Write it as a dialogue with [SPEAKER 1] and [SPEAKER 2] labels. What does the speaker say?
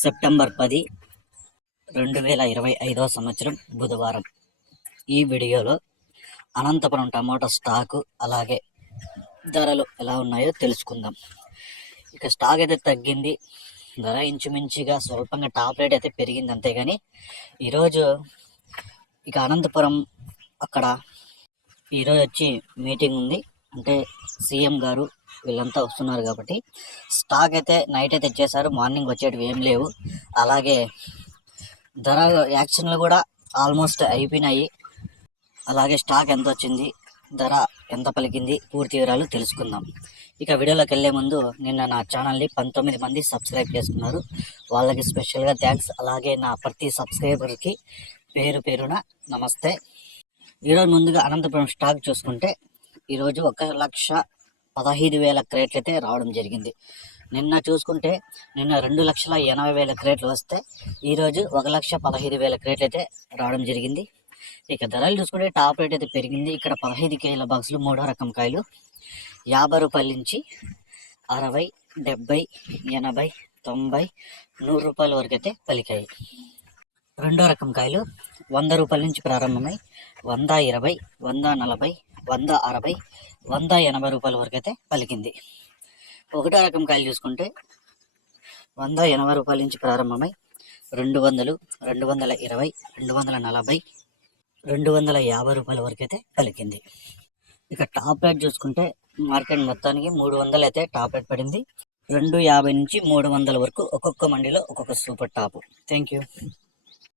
[SPEAKER 1] September పది రెండు వేల ఇరవై ఐదవ సంవత్సరం బుధవారం. ఈ వీడియోలో అనంతపురం టమాటా స్టాకు అలాగే ధరలు ఎలా ఉన్నాయో తెలుసుకుందాం. ఇక స్టాక్ అయితే తగ్గింది. ధర ఇంచుమించుగా స్వల్పంగా టాప్ రేట్ అయితే పెరిగింది అంతేగాని ఈరోజు ఇక అనంతపురం అక్కడ ఈరోజు వచ్చి మీటింగ్ ఉంది. అంటే సీఎం గారు వీళ్ళంతా వస్తున్నారు కాబట్టి స్టాక్ అయితే నైట్ అయితే ఇచ్చేసారు మార్నింగ్ వచ్చేటివి ఏం లేవు. అలాగే ధర యాక్షన్లు కూడా ఆల్మోస్ట్ అయిపోయినాయి. అలాగే స్టాక్ ఎంత వచ్చింది ధర ఎంత పలికింది పూర్తి వివరాలు తెలుసుకుందాం. ఇక వీడియోలోకి వెళ్ళే ముందు నిన్న నా ఛానల్ని పంతొమ్మిది మంది సబ్స్క్రైబ్ చేసుకున్నారు. వాళ్ళకి స్పెషల్గా థ్యాంక్స్. అలాగే నా ప్రతి సబ్స్క్రైబర్కి పేరు పేరున నమస్తే. ఈరోజు ముందుగా అనంతపురం స్టాక్ చూసుకుంటే ఈరోజు ఒక లక్ష పదహైదు వేల క్రేట్లు అయితే రావడం జరిగింది. నిన్న చూసుకుంటే నిన్న రెండు లక్షల ఎనభై వేల క్రేట్లు వస్తే ఈరోజు ఒక లక్ష పదహైదు వేల క్రేట్లు అయితే రావడం జరిగింది. ఇక ధరలు చూసుకుంటే టాప్ రేట్ అయితే పెరిగింది. ఇక్కడ పదహైదు కేజీల బాక్సులు మూడో రకం కాయలు యాభై రూపాయల నుంచి అరవై డెబ్బై ఎనభై తొంభై నూరు రూపాయల వరకు అయితే పలికాయి. రెండో రకం కాయలు వంద రూపాయల నుంచి ప్రారంభమై వంద ఇరవై వంద నలభై వంద అరవై వంద ఎనభై రూపాయల వరకు అయితే పలికింది. ఒకటో రకం కాయలు చూసుకుంటే వంద ఎనభై రూపాయల నుంచి ప్రారంభమై రెండు వందలు రెండు వందల ఇరవై రెండు వందల నలభై రెండు వందల యాభై రూపాయల వరకు అయితే పలికింది. ఇక టాప్ రేట్ చూసుకుంటే మార్కెట్ మొత్తానికి మూడు వందలు అయితే టాప్ రేట్ పడింది. రెండు యాభై నుంచి మూడు వందల వరకు ఒక్కొక్క మండిలో ఒక్కొక్క సూపర్ టాప్. Thank you.